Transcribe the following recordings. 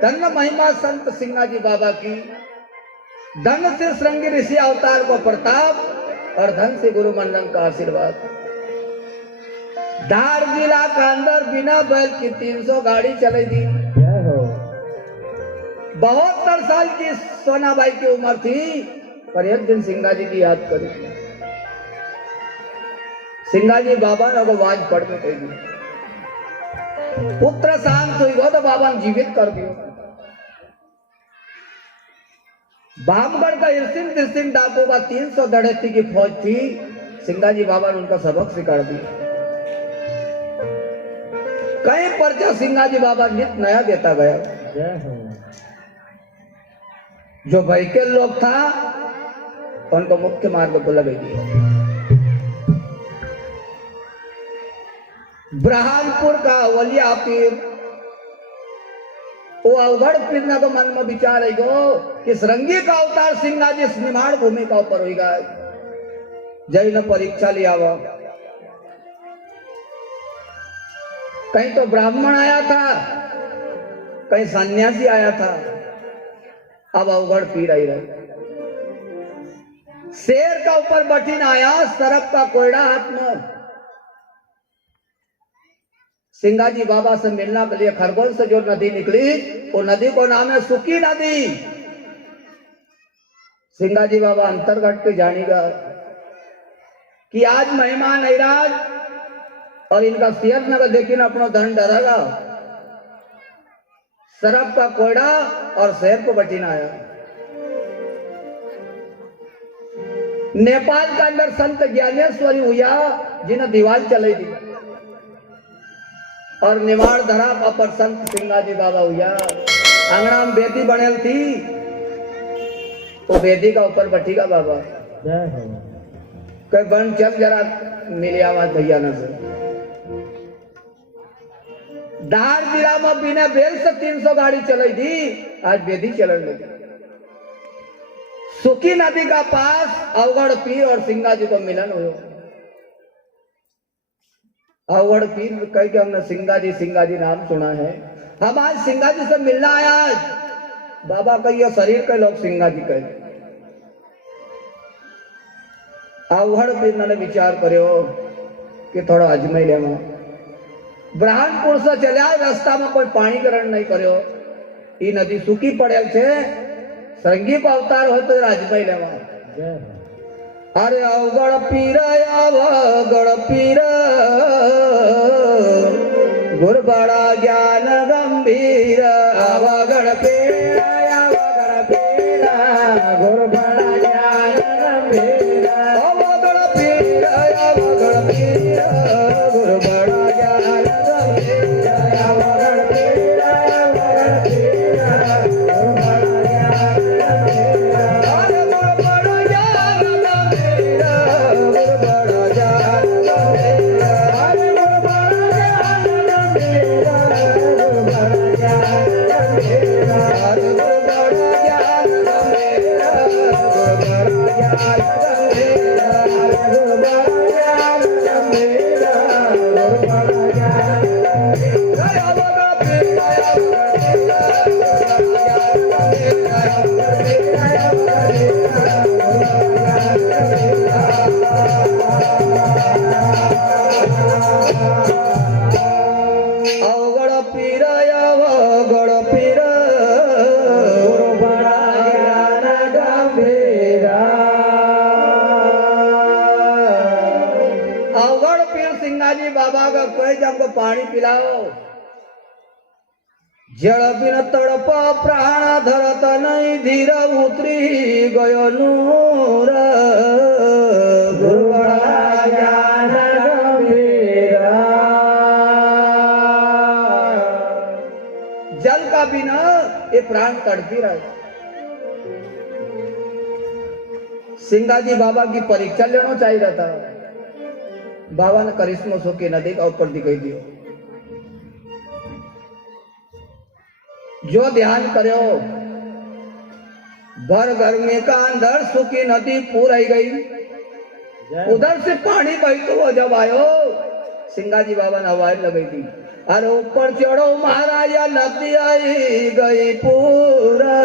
धन्य महिमा संत सिंगाजी बाबा की, धन से श्रृंगी ऋषि अवतार को प्रताप और धन से गुरु मंडल का आशीर्वाद। धार जिला का अंदर बिना बैल की 300 गाड़ी चलेगी। 72 साल की सोनाबाई की उम्र थी, पर एक दिन सिंगाजी की याद करी। सिंगाजी बाबा ने आवाज पड़ में कही, पुत्र शांत हुई तो बाबा ने जीवित कर दियो। बामगढ़ का इरसिन डाकू का 300 दड़ेती की फौज थी। सिंगाजी बाबा ने उनका सबक सिखा दिया। कई पर्चा सिंगाजी बाबा नित नया देता गया। जो वहीकल लोग था उनको मुख्य मार्ग को लगे दिया। ब्रह्मपुर का वलिया पीर वो अवघड़ पीरना को मन में विचार है कि श्रृंगी का अवतार सिंगाजी निमाड़ भूमि का ऊपर होगा। जय न परीक्षा लिया हुआ, कहीं तो ब्राह्मण आया था, कहीं सन्यासी आया था, अब अवघड़ पीर आई रहे। शेर का ऊपर बठीन आया, सरप का कोयड़ा हाथ में। सिंगाजी बाबा से मिलना के लिए खरगोन से जो नदी निकली, वो नदी को नाम है सुकी नदी। सिंगाजी बाबा अंतर्गत पे जानेगा कि आज मेहमान ऐराज और इनका सियर नगर देखिए अपना धन डरेगा। सरप का कोयड़ा और शहर को बटीना आया। नेपाल के अंदर संत ज्ञानेश्वरी हुआ जिन्हें दीवार चले दी, और निवाड़ धरा पर संत सिंगाजी बाबा हुआ। अंगना में बेदी बनेल थी, तो बेदी का ऊपर बैठीगा बाबा। कई बन चल जरा मिली आवाज भैया न से। धार जिला में बिना बेल से 300 गाड़ी चलाई थी, आज बेदी चलन लगी। सुकी नदी का पास अवघड़ पीर और सिंगाजी को मिलन हुआ। अवघड़ पीर कह के हमने सिंगाजी नाम सुना है। हम आज सिंगाजी से मिलना आया। आज बाबा कहिए शरीर के लोग सिंगाजी कहे। अवघड़ पीर ने विचार करो कि थोड़ा अजमेर ले। ब्रह्मपुर से चले रास्ता में कोई पानी ग्रहण नहीं करो। ये नदी सूखी पड़े थे, श्रृंगी को अवतार हो तो अजमेर ले। अरे अवघड़ पीर अवघड़ पीर गुर बड़ा ज्ञान गंभीर। अवघड़ पीर अवघड़ पीर गुर बड़ा ज्ञान गंभीर। अवघड़ पीर अवघड़ पीर गुर बड़ा ज्ञान गंभीर। अवघड़ पीर अवघड़ पीर गुर बड़ा ज्ञान गंभीर। Yeah. पानी पिलाओ। जल बिन तड़प प्राण धरत नहीं धीर उतरी गयो नूर गुरुबड़ा ज्ञान गंभीरा। जल का बिना ये प्राण तड़पी रहे। सिंगाजी बाबा की परीक्षा लेना चाहिए रहता। बाबा ने करिश्मा सो की नदी का ऊपर दिखाई दियो। जो ध्यान करो भर गर्मी का अंदर सुखी नदी पूर आई गई। उधर से पानी बहते हुआ जब आयो सिंगाजी बाबा ने आवाज लगाई थी, अरे ऊपर चढ़ो महाराजा नदी आई गई पूरा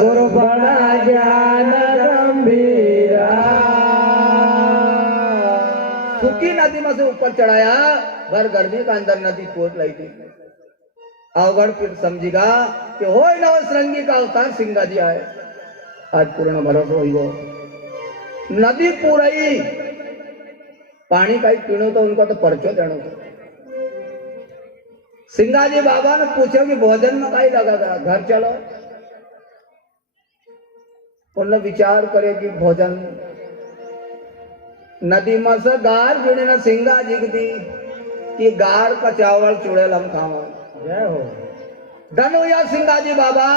गुरुबड़ा ज्ञान गंभीरा। सुखी नदी में से ऊपर चढ़ाया, भर गर्मी का अंदर नदी पूर लाई थी। अवगढ़ फिर समझेगा कि हो नवसरंगी का अवतार सिंगाजी आए। आज पूर्ण भरोसा हो नदी पूरी पानी का ही पीनो तो उनको तो परचो देना था। सिंगाजी बाबा ने पूछा कि भोजन में कहीं लगा था, घर चलो। उन्होंने विचार करे कि भोजन नदी में से गार बिने न सिंगाजी की थी कि गार का चावल चुड़ैल हम खावा। जय हो धनु या सिंगाजी बाबा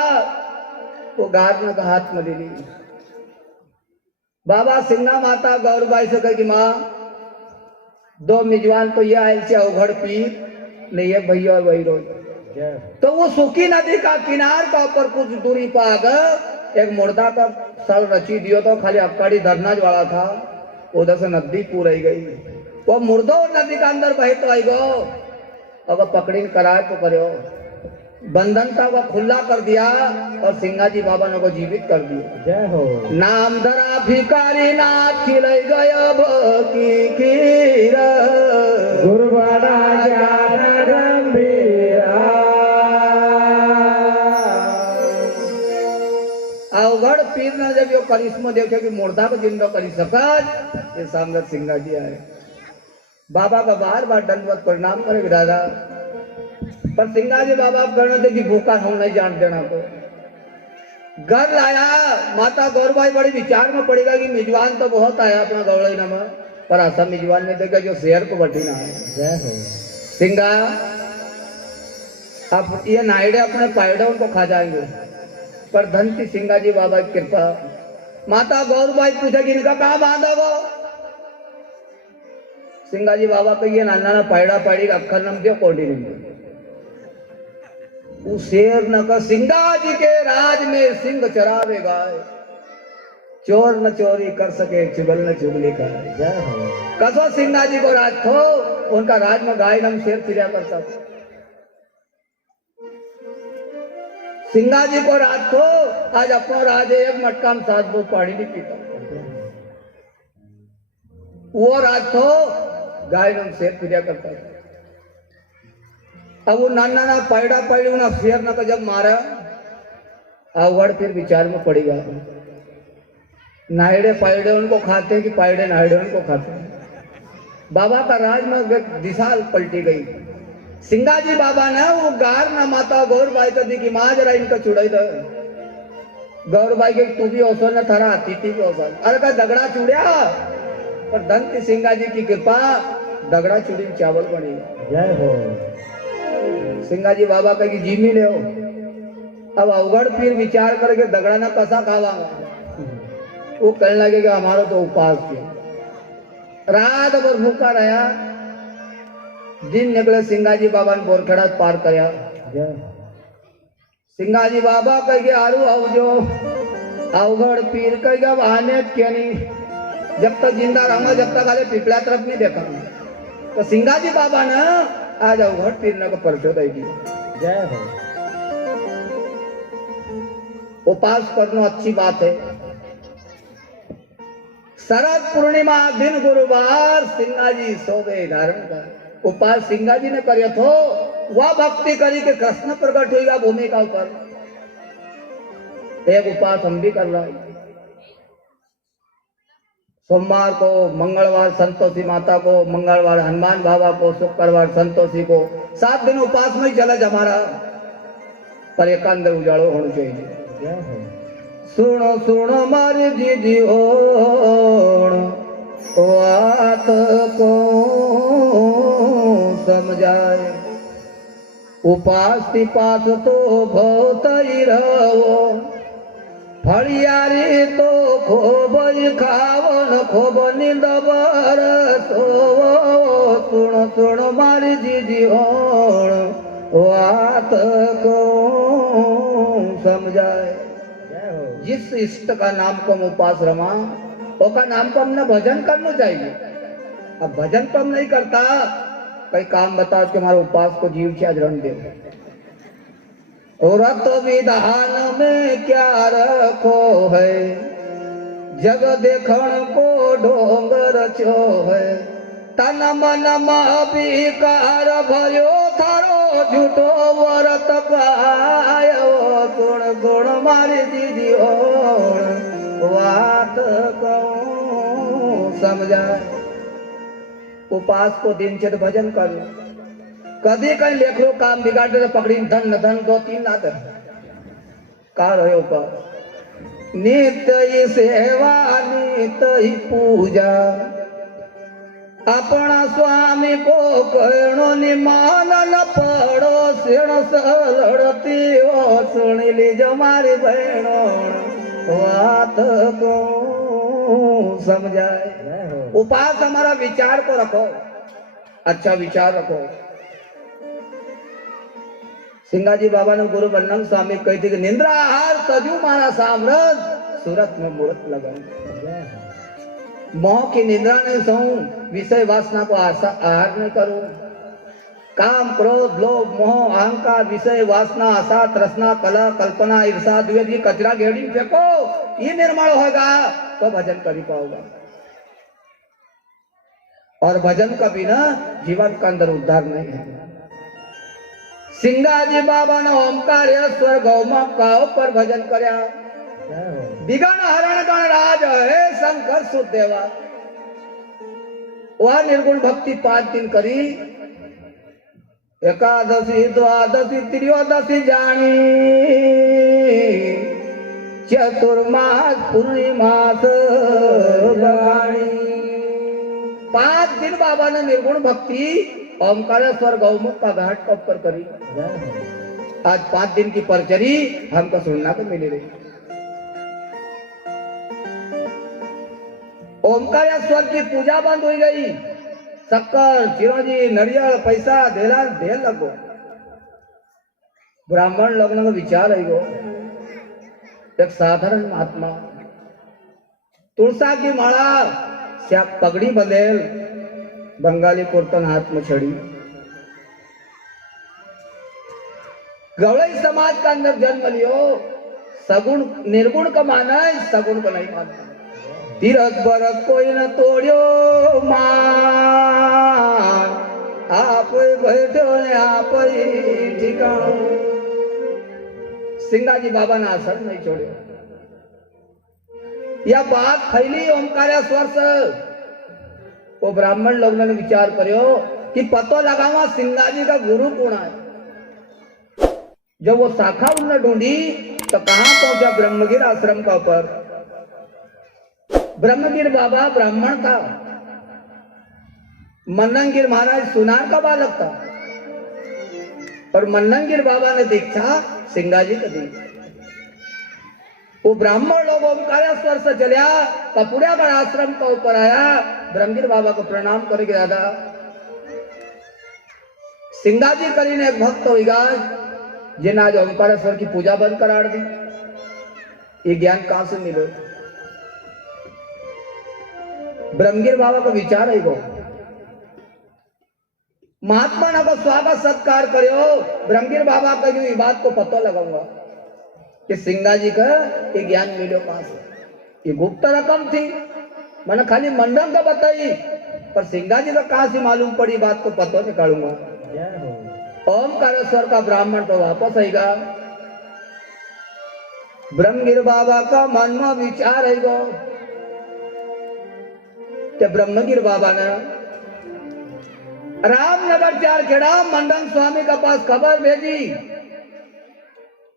वो गार न का हाथ में ली। बाबा सिंगा माता गौरबाई से कही कि माँ दो मिजवान तो ये आयल से अवघड़ पीर नहीं है भैया और वही रोज। तो वो सुखी नदी का किनार का ऊपर कुछ दूरी पर एक मुर्दा का सर रची दियो तो खाली अक्कड़ी धरनाज वाला था। उधर से नदी पूरी गई। वो मुर्दो नदी का अंदर बहे तो आई गो। अगर पकड़ी कराए तो करो बंधन था वो खुला कर दिया और सिंगाजी बाबा ने को जीवित कर दिया। जय हो नाम धरा भिकारी नाथ खिलाई गया की खीर गुरुबड़ा ज्ञान गंभीरा। अवघड़ पीर ने जब यो करिश्मा देखे कि मुर्दा को जिंदा करी सकत ये सामने सिंगाजी आए। बाबा का बार बार दंडवत प्रणाम करे दादा, पर सिंगाजी बाबा कहना थे कि भूखा हम नहीं जान देना को। घर लाया माता गौरबाई बड़ी विचार में पड़ेगा कि मिजवान तो बहुत आया अपना गौड़ई नमा, पर ऐसा मिजवान में देखा जो शेर को बटी ना आए। सिंगा अब ये नाइडे अपने पायडों को खा जाएंगे, पर धन थी सिंगाजी बाबा की कृपा। माता गौरबाई पूछा कि इनका कहाँ बांधा वो। सिंगाजी बाबा कहिए नाना पायड़ा पाड़ी का अक्खर नम दियो कोडी नम दियो। शेर न का सिंगाजी के राज में सिंह चरावे गाय, चोर न चोरी कर सके चुगल न चुगली कराए। कसो सिंगाजी को राज थो उनका राज में गाय नम शेर फिरा करता था। सिंगाजी को राज थो आज अपनो राज एक मटका में 7 बोतल पानी नहीं पीता। वो राज थो गाय नम शेर फिरा करता था। अब वो नाना ना पैड़ा पैड़ी ना शेर ना जब मारा अवगढ़ फिर विचार में पड़ेगा। नायड़े पैड़े उनको खाते कि पैड़े नायड़े उनको खाते। बाबा का राज में दिशा पलटी गई। सिंगाजी बाबा ने वो गार ना माता गौरबाई का दी कि माँ जरा इनका चुड़ाई दो। गौरबाई के तू भी औसर न थारा अतिथि भी औसर। अरे का दगड़ा चुड़िया पर धन की सिंगाजी की कृपा दगड़ा चुड़ी चावल बनी। जय हो सिंगाजी बाबा का कि जीमी ले हो। अब अवगढ़ फिर विचार करके दगड़ा ना कसा खावांगा। वो कहने लगे कि हमारा तो उपास किया। रात भर भूखा रहा। दिन निकले सिंगाजी बाबा ने बोरखेड़ा पार करया। सिंगाजी बाबा कह गए आरू आवजो। अवगढ़ पीर कह गया बहाने क्या नहीं, जब तक जिंदा रहूंगा जब तक आगे पिपला तरफ नहीं देखा। तो सिंगाजी बाबा ने आज अवगढ़ पीर को परचो दे दिया। जय हो उपास करना अच्छी बात है। शरद पूर्णिमा दिन गुरुवार सिंगाजी सोबे धारण कर उपास सिंगाजी ने करियो थो। वह भक्ति करी के कृष्ण प्रकट होगा भूमि का ऊपर। एक उपास हम भी कर रहा है। सोमवार को, मंगलवार संतोषी माता को, मंगलवार हनुमान बाबा को, शुक्रवार संतोषी को, 7 दिन उपास में ही चला हमारा, पर एक अंदर उजाड़ो होना चाहिए। सुनो सुनो मारी दीदी ओण बात को समझाए, उपास तिपास तो बहुत ही रहो, फड़ियारी तो खूब खावन खूब नींद बरसो। सुनो सुनो मारी दीदी ओण बात को समझाए। जिस इष्ट का नाम को हम उपास रमा, ओका नाम को हमने भजन करना चाहिए। अब भजन तो हम नहीं करता, कई काम बताओ कि हमारे उपास को जीव क्या रण दे। औरत विधान में क्या रखो है, जग देखण को ढोंगर छो है, तन मन विकार भयो थारो झूठो व्रत पायो। गुण गुण मारी दीदी ओण बात कहूं समझाए। उपास को दिन चेत भजन कर, कदी कहीं लेखरो काम बिगाड़ दे पकड़ी धन धन 2-3 ना दे का रहो का। नित्य ही सेवा नित्य ही पूजा, अपना स्वामी को कहणो निमान न पड़ो सिण सलड़ती हो। सुन लीजो मारी बहनों बात को समझाए। उपास हमारा विचार को रखो, अच्छा विचार रखो। सिंगाजी बाबा ने गुरु बन्नम स्वामी कही थी कि निंद्रा आहार तजू मारा साम्राज, सूरत में मूर्त लगाऊं। मोह की निद्रा नहीं सोऊं, विषय वासना को आहार नहीं करूं। काम क्रोध लोभ मोह अहंकार विषय वासना आशा तृष्णा कला कल्पना ईर्षा द्वेष की कचरा घेड़ी फेंको, ये निर्मल होगा तो भजन कर ही पाओगा। और भजन का बिना जीवन का अंदर उद्धार नहीं है। सिंगाजी बाबा ने ओमकारेश्वर गौमा का ऊपर भजन करया, दिगन हरण गणराज है शंकर सुदेवा। वह निर्गुण भक्ति 5 दिन करी, एकादशी द्वादशी त्रयोदशी जानी, चतुर्मास पूर्णिमास बगानी। 5 दिन बाबा ने निर्गुण भक्ति ओमकारेश्वर गौमुख का घाट पर करी। आज 5 दिन की परचरी हमको सुनना को मिली रही। ओमकारेश्वर की पूजा बंद हो गई, शक्कर चिरंजी नरियल पैसा देला दे लगो। ब्राह्मण लोगों को विचार आई गो, एक साधारण महात्मा तुलसा की माला श्याप पगड़ी बंधेल, बंगाली कुर्तन हाथ में छड़ी, गवड़ई समाज का अंदर जन्म लियो। सगुण निर्गुण का माना है, सगुण को नहीं मानता। तीरथ बरत कोई न तोड़ियो मान, आप बैठो आप ही ठिकान। सिंगाजी बाबा ने असर नहीं छोड़ियो। यह बात फैली ओमकारेश्वर से। वो ब्राह्मण लोगों ने विचार करो कि पतो लगावा सिंगाजी का गुरु कौन है। जब वो शाखा उन्होंने ढूंढी तो कहां पहुंचा, ब्रह्मगिर आश्रम का ऊपर। ब्रह्मगिर बाबा ब्राह्मण था, मन्ननगिर महाराज सुनार का बालक था, और मन्ननगिर बाबा ने दीक्षा सिंगाजी को दी। वो ब्राह्मण लोग ओमकारेश्वर से चलिया, कपूरियागढ़ आश्रम का ऊपर आया, ब्रह्मगिर बाबा को प्रणाम करके दादा सिंगाजी करीने एक भक्त होगा जिन आज ओमकारेश्वर की पूजा बंद करा दी। ये ज्ञान कहां से मिले? ब्रह्मगिर बाबा को विचार है वो महात्मा ना को स्वागत सत्कार करो। ब्रह्मगिर बाबा का जो ये बात को पता लगाऊंगा कि सिंगाजी का ये ज्ञान मिलो कहां से। ये गुप्त रकम थी, मैंने खाली मंडन का बताई, पर सिंगाजी का कहां से मालूम पड़ी बात को पता निकालूंगा। ओमकारेश्वर का ब्राह्मण तो वापस आएगा। ब्रह्मगिर बाबा का मन में विचार है गो ते ब्रह्मगिर बाबा ने रामनगर चारखेड़ा मंडन स्वामी का पास खबर भेजी।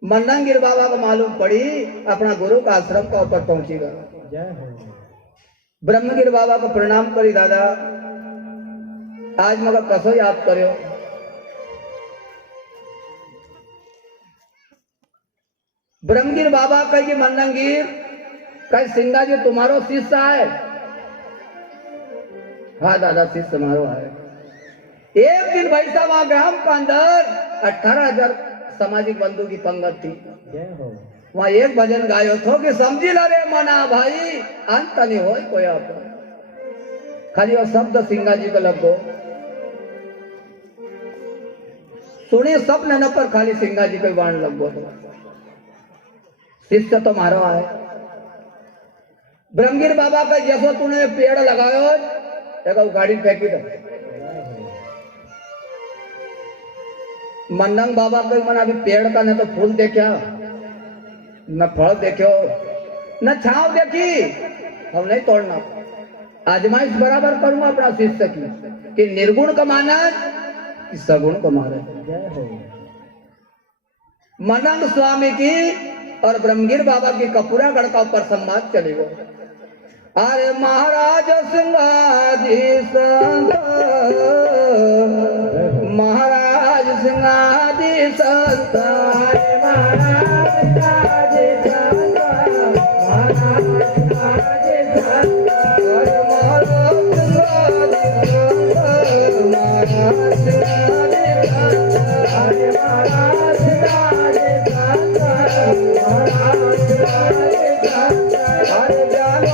मंडनगिर बाबा को मालूम पड़ी, अपना गुरु का आश्रम का ऊपर पहुंचेगा। ब्रह्मगिर बाबा को प्रणाम करी, दादा आज मगर कसो याद करो। ब्रह्मगिर बाबा कही मंडनगिर कहीं सिंगा जी तुम्हारो शिष्य है? हाँ दादा शिष्य मारो है। एक दिन वैसा वहां ग्राम के अंदर 18,000 सामाजिक बंधु की पंगत थी। वहां एक भजन गायो थो कि समझी ला रे मना भाई अंत नहीं हो कोई आप खाली वो शब्द सिंगा जी को लगो सुनी सब न पर खाली सिंगा जी को वाण लगो तो शिष्य तो मारो है। ब्रह्मगिर बाबा का जैसो तूने पेड़ लगायो एक गाड़ी फेंकी दो। मंडन बाबा को मन अभी पेड़ का न तो फूल देखा न फल देखो न छाव देखी, हम नहीं तोड़ना। आजमाइश बराबर करूंगा अपना शिष्य की कि निर्गुण का माना कि सगुण को मारे। मंडन स्वामी की और ब्रह्मगिर बाबा की कपूरागढ़ का ऊपर संवाद चलेगा। अरे महाराज सिंगाजी संत महाराज सिंगाजी संत महाराज सिंगाजी संत महाराज सिंगाजी संत अरे महाराज सिंगाजी संत अरे महाराज सिंगाजी संत महाराज सिंगाजी संत अरे जानो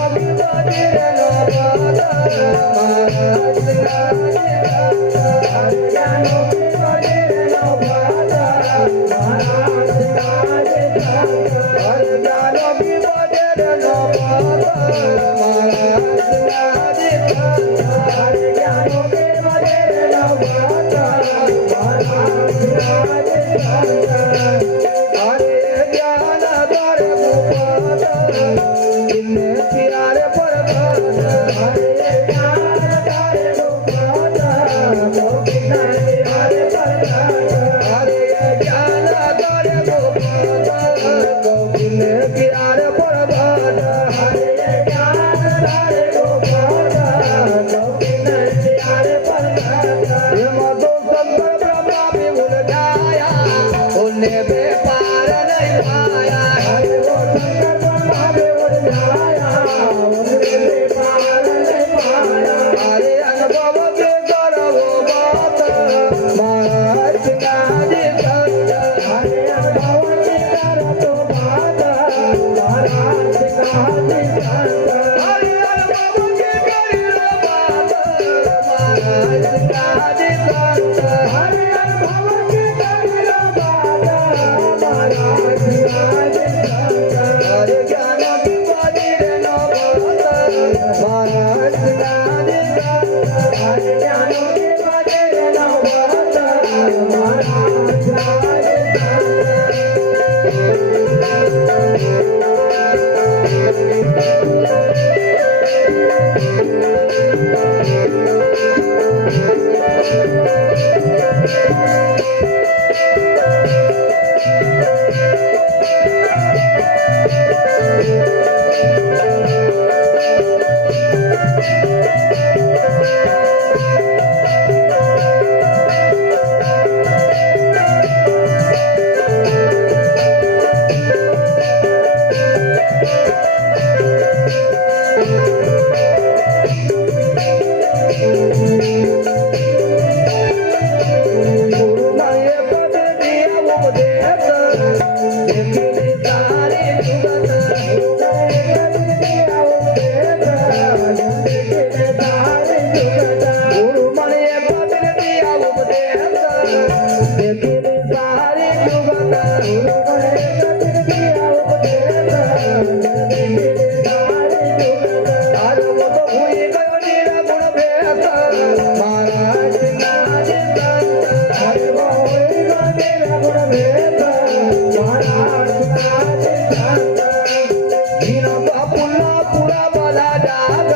पुला पूरा वाला जाग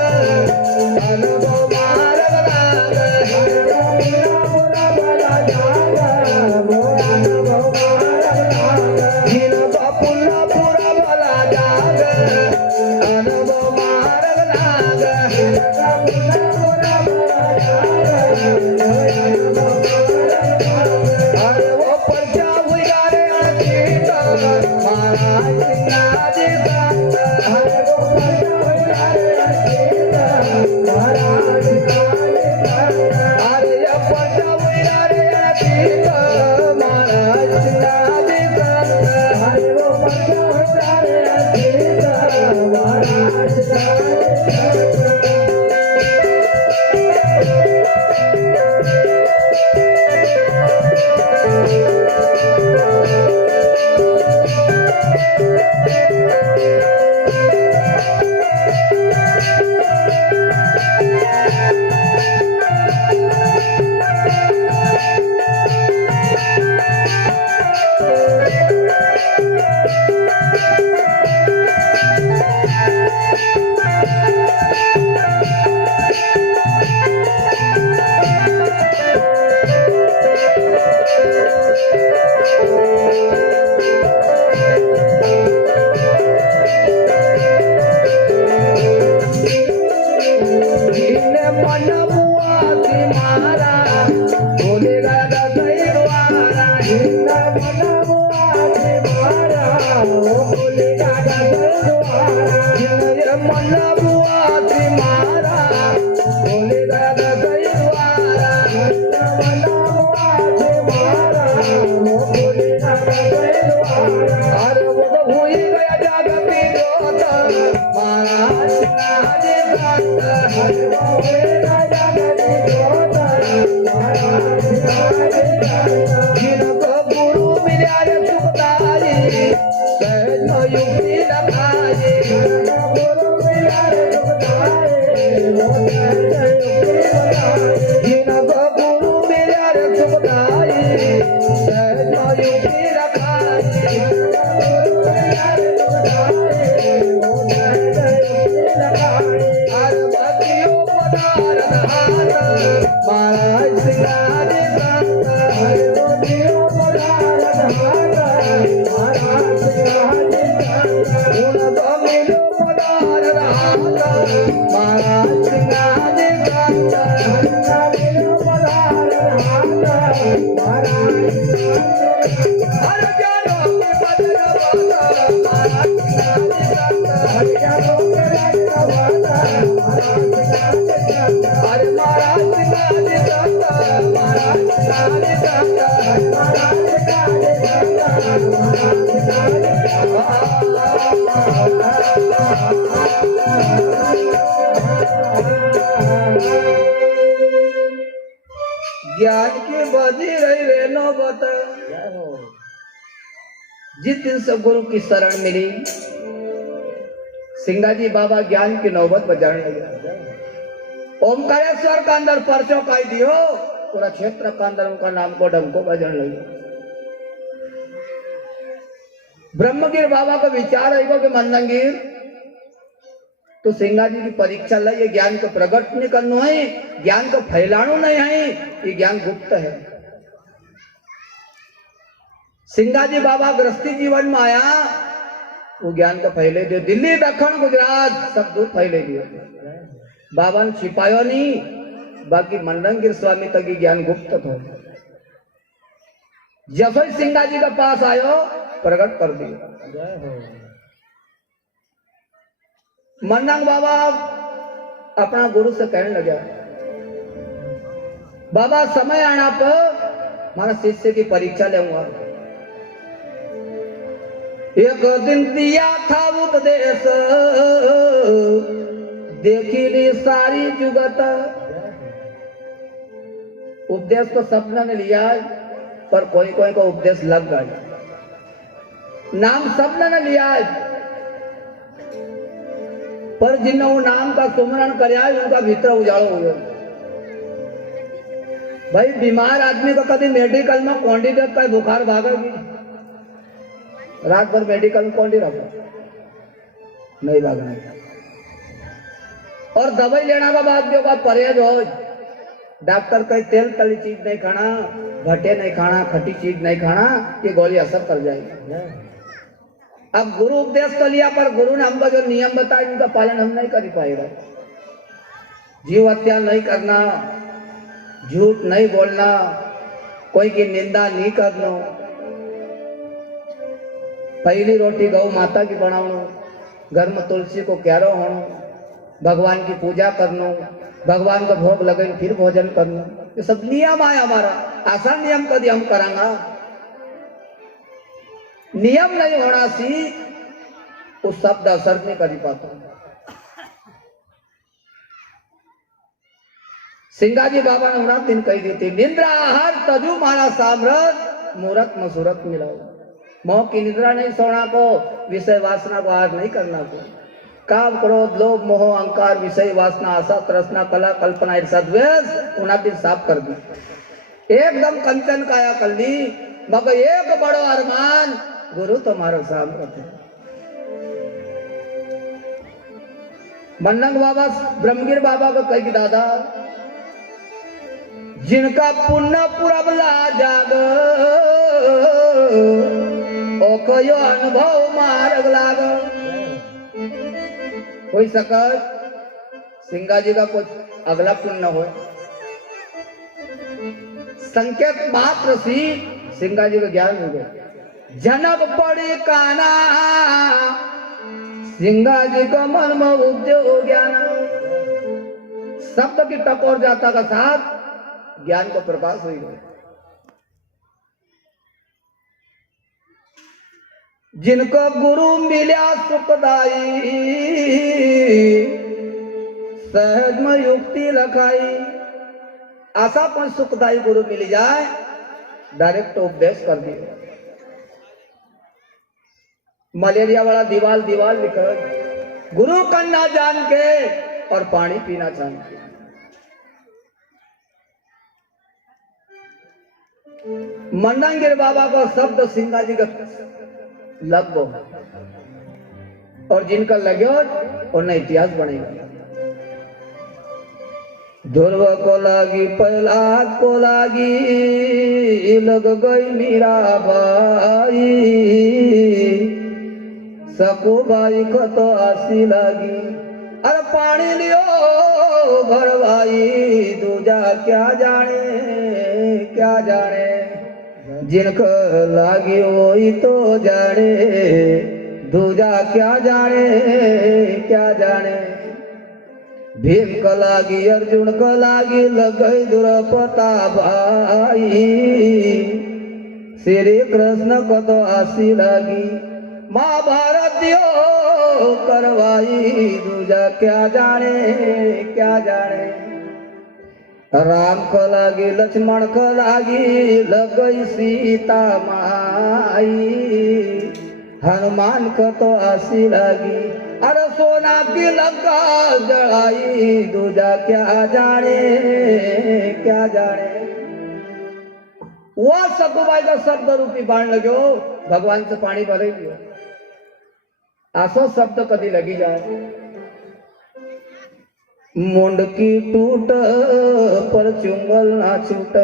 ज्ञान की बजी रही रे नौबत। जिस दिन से गुरु की शरण मिली, सिंगाजी बाबा ज्ञान की नौबत बजाने लगे। ओमकारेश्वर का अंदर परचो काई दियो, पूरा क्षेत्र का अंदर उनका नाम को डंको बजाने लगे। ब्रह्मगिर बाबा का विचार है कि मंदंगिर तो सिंगाजी की परीक्षा ला, ये ज्ञान को प्रकट नहीं करना है, ज्ञान को फैलाना नहीं है, ये ज्ञान गुप्त है। सिंगाजी बाबा गृहस्थी जीवन में आया, वो ज्ञान को फैले दियो। दिल्ली दक्षिण गुजरात सब दूर फैले दियो। बाबा ने छिपायो नहीं, बाकी मंदंगिर स्वामी तक ज्ञान गुप्त था। जब ही सिंगाजी के पास आयो, प्रकट कर दिया। मंदंग बाबा अपना गुरु से कहने लगा, बाबा समय आना पर हमारा शिष्य की परीक्षा लेऊंगा। एक दिन दिया था उपदेश, देखी ली सारी जुगत। उपदेश तो सबने ने लिया, पर कोई कोई को उपदेश लग गया। नाम सबने ने लिया, पर जिन्होंने वो नाम का सुमरण कराया, उनका भीतर उजाड़ो हो गया। भाई बीमार आदमी को कभी मेडिकल में कौंडी देता है, बुखार भागेगी। रात भर मेडिकल में कौंडी रखो, नहीं भागना। और दवाई लेना का बाद जो बात परहेज हो, डॉक्टर कहीं तेल तली चीज नहीं खाना, घटे नहीं खाना, खट्टी चीज नहीं खाना, ये गोली असर कर जाएगी। अब गुरु उपदेश तो लिया, पर गुरु ने हमको जो नियम बताए उनका पालन हम नहीं कर पाएगा। जीव हत्या नहीं करना, झूठ नहीं बोलना, कोई की निंदा नहीं करना, पहली रोटी गौ माता की बनाना, घर में तुलसी को क्यारो होना, भगवान की पूजा करना, भगवान को भोग लगे फिर भोजन करना, ये सब नियम आया हमारा। आसान नियम कभी हम करांगा, नियम नहीं होना सी उस शब्द असर नहीं कर पाता। सिंगाजी बाबा ने उन्हें दिन कही दी थी, निद्रा आहार तजु माना सामरत, मूरत मसूरत मिलाओ। मोह की निद्रा नहीं सोना को, विषय वासना को आहार नहीं करना को। काम क्रोध लोभ मोह अहंकार विषय वासना आशा तृष्णा कला कल्पना ईर्षा द्वेष उन्हें दिन साफ कर दी, एकदम कंचन काया कर ली। मगर एक बड़ो अरमान, गुरु तुम्हारा सामर्थ है। मन्नंग बाबा ब्रह्मगिर बाबा को कही, दादा जिनका पुण्य पुरबला जाग, कयो अनुभव मार्ग लाग। कोई सकत सिंगा जी का कुछ अगला पुण्य हो, संकेत मात्र सी सिंगा जी का ज्ञान हो गया। जनक पड़ी काना सिंगा जी का मन में उपजे हो ज्ञान। शब्द की टकोर जाता का साथ ज्ञान को प्रकाश हुई गए। जिनको गुरु मिला सुखदाई सहज में युक्ति लखाई। आशा पर सुखदाई गुरु मिल जाए डायरेक्ट उपदेश कर दिए। मलेरिया वाला दीवाल दीवाल लिखा गुरु करना जान के और पानी पीना जान के। मंडंगिर बाबा का शब्द सिंगा जी का लग गो और जिनका लगे उन्हें इतिहास बनेगा। ध्रुव को लागी प्रहलाद को लागी लग गई मीरा बाई। सकुबाई को तो आसी लागी अरे पानी लियो भरवाई। दूजा क्या जाने जिनको लागी वही तो जाने। दूजा क्या जाने भीम को लागी अर्जुन को लागी लग गई द्रौपदा भाई। श्री कृष्ण को तो आसी लागी महाभारत दियो करवाई। दूजा क्या जाने राम को लागी लक्ष्मण को लागी लग गई सीता माई। हनुमान को तो आसी लागी अरे सोना की लंका जड़ाई। दूजा क्या जाने वो सकुबाई का शब्द रूपी बाण लगो भगवान से पानी भरे लियो। आसो शब्द कदी लगी जाए। मुंड की टूट पर चुंगल ना छूट।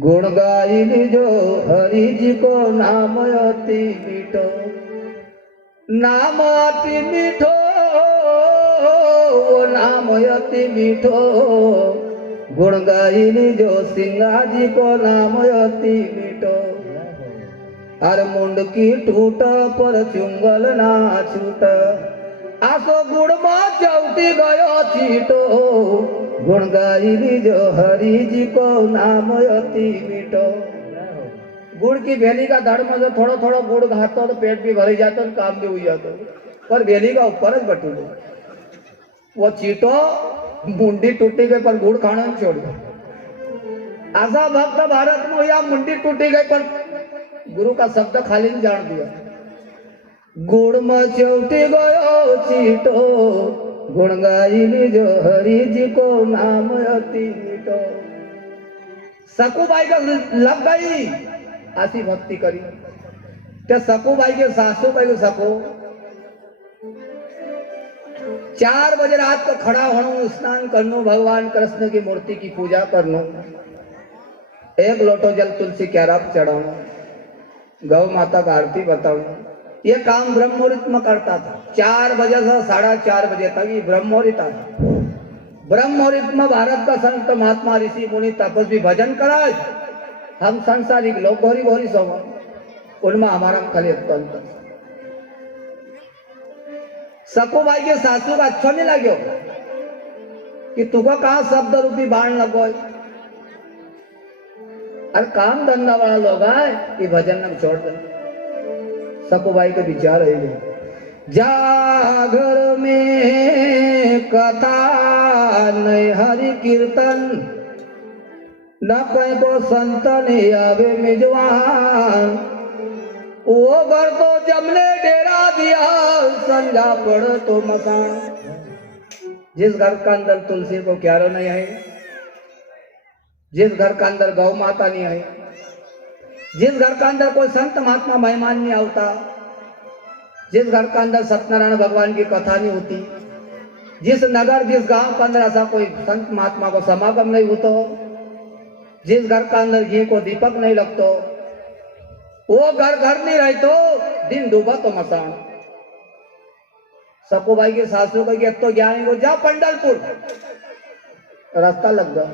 गुण गाई जो हरि जी को नाम अति मीठो। नाम अति मीठो वो नाम अति मीठो। गुण गाई जो सिंगा जी को नाम अति मीठो। हर मुंड की टूट पर चुंगल ना छूट। आसो गुड़ में चौटी गयो चीटो। गुण गाई जो हरि जी को नाम अति मीठो। गुड़ की भेली का धड़ में जो थोड़ा थोड़ा गुड़ घातो तो पेट भी भरी जाता और काम भी हुई जाता। पर भेली का ऊपर ज बटी गई वो चीटो मुंडी टूटी गई पर गुड़ खाना नहीं छोड़ गया। आशा भक्त भारत में या मुंडी टूटी गई पर गुरु का शब्द खाली नहीं जान दिया। गुड़ में चौटी गयो चीटो। गुण गाई जो हरि जी को नाम अति मीठो। सकुबाई का लग गई ऐसी भक्ति करी। तो सकुबाई के सासू भाई को सको 4 बजे रात को खड़ा होना स्नान करनो भगवान कृष्ण की मूर्ति की पूजा करनो। 1 लोटो जल तुलसी क्यारा चढ़ाना गौ माता का आरती बताना। ये काम ब्रह्म मुहूर्त में करता था। 4 बजे से 4:30 बजे तक ये ब्रह्म मुहूर्त था। ब्रह्म मुहूर्त में भारत का संत महात्मा ऋषि मुनि तपस्वी भजन कराए। हम संसारिक लोग भोरी भोरी सो उनमें हमारा खाली अंतर। सकुबाई के सासू का अच्छा नहीं लगे कि तुका कहा शब्द रूपी बाण लगो। अरे काम धंधा वाला लोग आए कि भजन न छोड़ दे। सकुबाई के विचार है जागर में कथा नहीं हरि कीर्तन। न कहीं को संतन आवे मिजवान। वो घर तो जमने डेरा दिया संजा पड़ तो मकान। जिस घर का अंदर तुलसी को क्यारो नहीं है, जिस घर का अंदर गौ माता नहीं है, जिस घर का अंदर कोई संत महात्मा मेहमान नहीं आता, जिस घर का अंदर सत्यनारायण भगवान की कथा नहीं होती, जिस नगर जिस गांव के अंदर ऐसा कोई संत महात्मा को समागम नहीं होता, जिस घर का अंदर घी को दीपक नहीं लगता, वो घर घर नहीं रहे तो दिन डूबा तो मसान। सकुबाई की सासू कही अब तो ज्ञानी को जा पंडलपुर, रास्ता लग गया।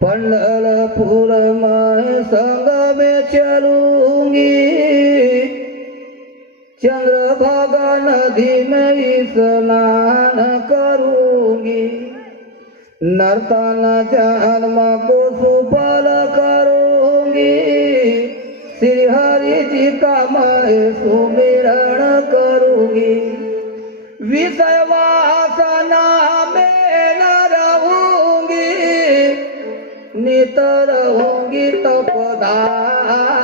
पंडलपुर में संग में चलूंगी, चंद्रभागा नदी में स्नान करूंगी, नर्तन जन्म को सुफल करूंगी, श्री हरि जी का मैं सुमिरण करूंगी, विषय वासना में न रहूंगी, नित रहूंगी तपदारी,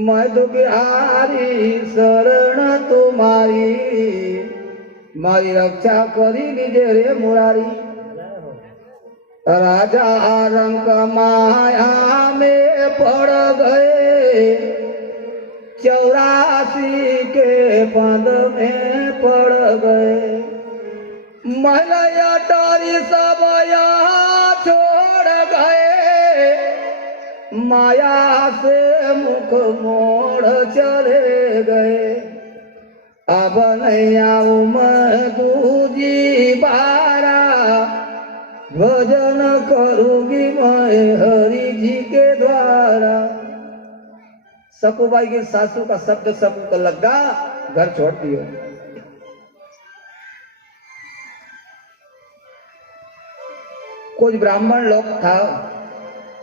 मैं दुखियारी शरण तुम्हारी, मारी रक्षा करी लीजे रे मुरारी। राजा रंग माया में पड़ गए, 84 के पद में पड़ गए, महलया टारी सब यहाँ छोड़ गए, माया से मुख मोड़ चले गए, अब नहीं आऊं मैं दूजी बारा, भजन करूंगी मैं हरि जी के द्वारा। सकुबाई की सासू का शब्द सबू को लगा, घर छोड़ दियो। कुछ ब्राह्मण लोग था,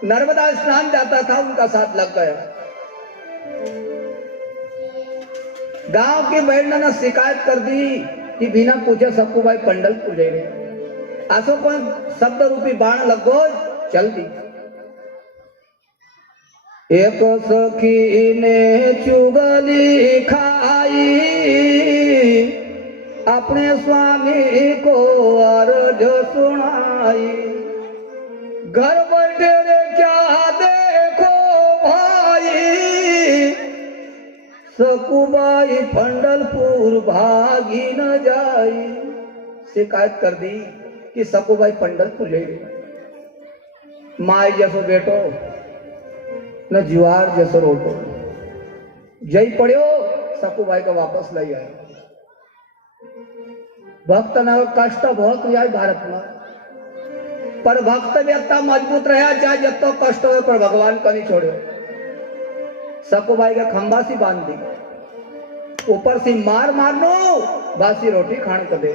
नर्मदा स्नान जाता था, उनका साथ लग गया। गांव की बहन ने शिकायत कर दी कि बिना पूछे सकुबाई पंडलपुर जा रहे, आसो को शब्द रूपी बाण लगो, चल दी। एक सखी ने चुगली खाई, अपने स्वामी को अर्ज सुनाई, घर बैठे रे क्या देखो भाई, सकुबाई पंडलपुर भागी न जाई। शिकायत कर दी कि सकुबाई पंडलपुर ले गई। माई जैसो बेटो न जुआर जैसो रोटो, जय पड़ो सकुबाई को वापस ले आए। भक्त न कष्ट बहुत हुआ भारत में, पर भक्त व्यक्ता मजबूत रहा, चाहे जब तो कष्ट हो पर भगवान को नहीं छोड़ो। सकुबाई का खंबा सी बांध दी, ऊपर से मार मारनो, बासी रोटी खाने को दे,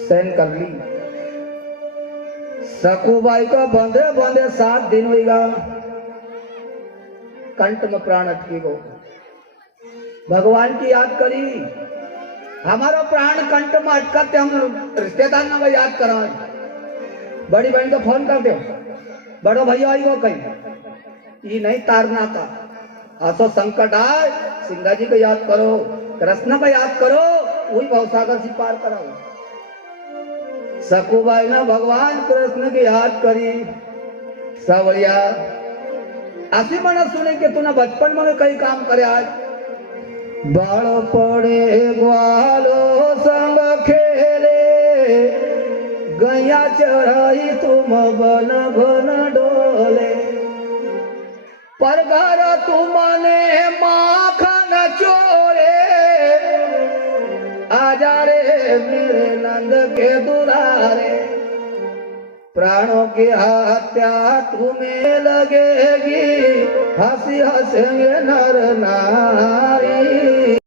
सहन कर ली। सकुबाई को बंधे बंधे 7 दिन हुईगा, कंठ में प्राण अटकी गो। भगवान की याद करी, हमारा प्राण कंठ में अटकाते, हम रिश्तेदार ना याद करा। बड़ी बहन को फोन कर दो, बड़ो भैया आई वो कहीं, ये नहीं तारना का। असो संकट आए, सिंगा जी को याद करो, कृष्ण को याद करो, वही भवसागर से पार कराओ। सकुबाई ने भगवान कृष्ण की याद करी। सावरिया ऐसी मना सुने कि तूने बचपन में कई काम करे। आज बाल पड़े ग्वालो संग खेले, गैया चढ़ाई तुम बन बन डोले, पर घर तुमने माखन चोरे, आजा रे मेरे नंद के दुलारे, प्राणों की हत्या तुम्हें लगेगी, हंसी हंसेंगे नर नारी।